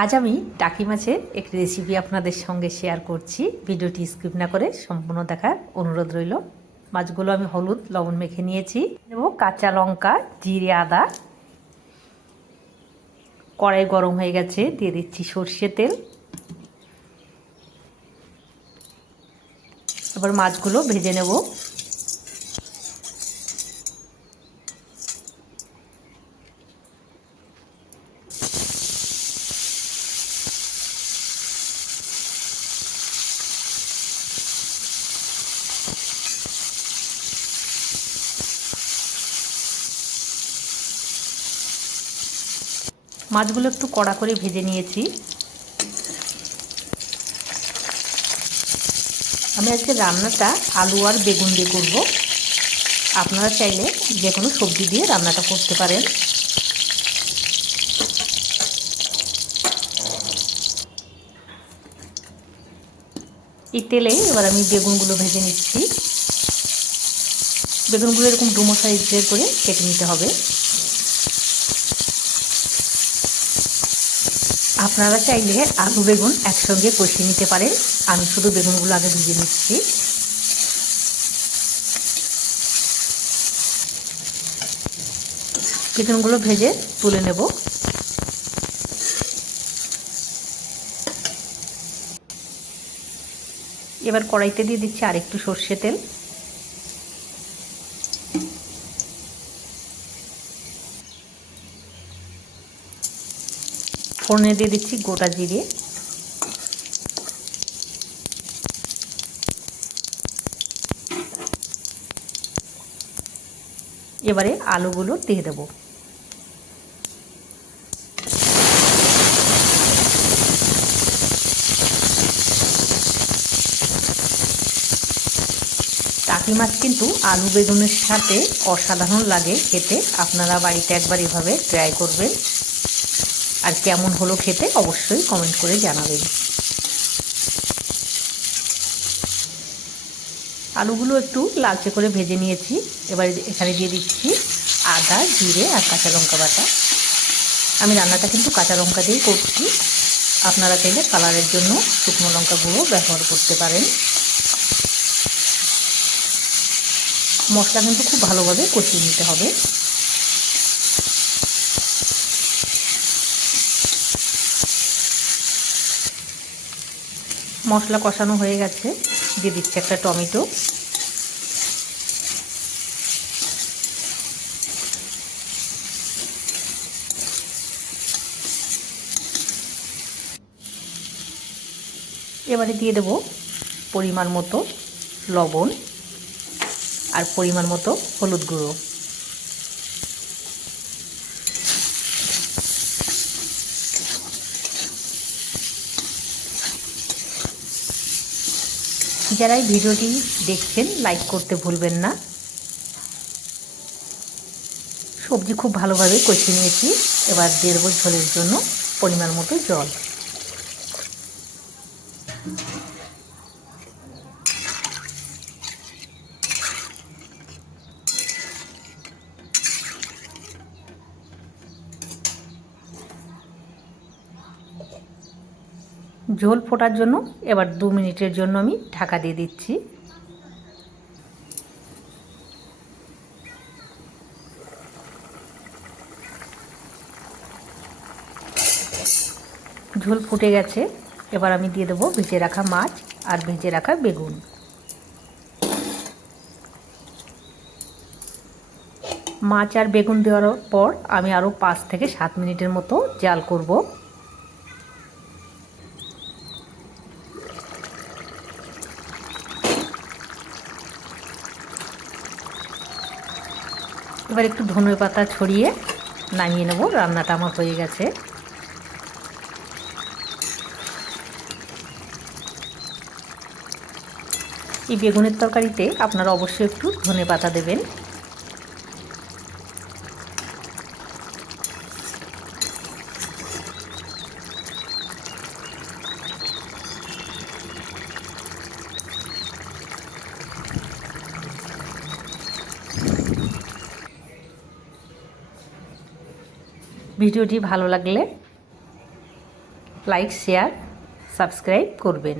আজ আমি টাকি মাছের একটি রেসিপি আপনাদের সঙ্গে শেয়ার করছি। ভিডিওটি স্কিপ না করে সম্পূর্ণ দেখার অনুরোধ রইল। মাছগুলো আমি হলুদ লবণ মেখে নিয়েছি এবং কাঁচা লঙ্কা জিরে আদা। কড়াই গরম হয়ে গেছে, দিয়ে দিচ্ছি সর্ষে তেল। এবার মাছগুলো ভেজে নেব। মাছগুলো একটু কড়া করে ভেজে নিয়েছি। আমি আজকে রান্নাটা আলু আর বেগুন দিয়ে করব। আপনারা চাইলে যে কোনো সবজি দিয়ে রান্নাটা করতে পারেন। এই তেলে এবার আমি বেগুনগুলো ভেজে নিচ্ছি। বেগুনগুলো এরকম ডুমো সাইজের করে কেটে নিতে হবে। আপনারা চাইলে আলু বেগুন একসঙ্গে কষিয়ে নিতে পারেন। আমি শুধু বেগুনগুলো আগে ভেজে নিচ্ছি। বেগুনগুলো ভেজে তুলে নেব। এবার কড়াইতে দিয়ে দিচ্ছি আর একটু সর্ষে তেল। ফোড়নে দিয়ে দিচ্ছি গোটা জিরে, এবারে আলুগুলো দিয়ে দেব। টাকি মাছ কিন্তু আলু বেগুনের সাথে অসাধারণ লাগে খেতে। আপনারা বাড়িতে একবার এভাবে ট্রাই করবেন, আর কেমন হলো খেতে অবশ্যই কমেন্ট করে জানাবেন। আলুগুলো একটু লালচে করে ভেজে নিয়েছি। এবার এখানে দিয়ে দিচ্ছি আদা জিরে আর কাঁচা লঙ্কা বাটা। আমি রান্নাটা কিন্তু কাঁচা লঙ্কা দিয়েই করছি। আপনারা চাইলে কালারের জন্য শুকনো লঙ্কা গুঁড়ো ব্যবহার করতে পারেন। মশলা কিন্তু খুব ভালোভাবে কষিয়ে নিতে হবে। মশলা কষানো হয়ে গেছে, দিয়ে দিচ্ছি একটা টমেটো। এবারে দিয়ে দেব পরিমাণ মতো লবণ আর পরিমাণ মতো হলুদ গুঁড়ো। যারা এই ভিডিওটি দেখছেন লাইক করতে ভুলবেন না। সবজি খুব ভালোভাবে কষিয়ে নিয়েছি। এবার দিয়ে দেবো ঝোলের জন্য পরিমাণ মতো জল। ঝোল ফোটার জন্য এবার 2 মিনিটের জন্য আমি ঢাকা দিয়ে দিচ্ছি। ঝোল ফুটে গেছে, এবার আমি দিয়ে দেবো ভেজে রাখা মাছ আর ভেজে রাখা বেগুন। মাছ আর বেগুন দেওয়ার পর আমি আরও 5 থেকে 7 মিনিটের মতো জাল করব। এবার একটু ধনে পাতা ছড়িয়ে নামিয়ে নেব। রান্নাটা আমার হয়ে গেছে। এই বেগুনের তরকারিতে আপনারা অবশ্যই একটু ধনে পাতা দেবেন। ভিডিওটি ভালো লাগলে লাইক শেয়ার সাবস্ক্রাইব করবেন।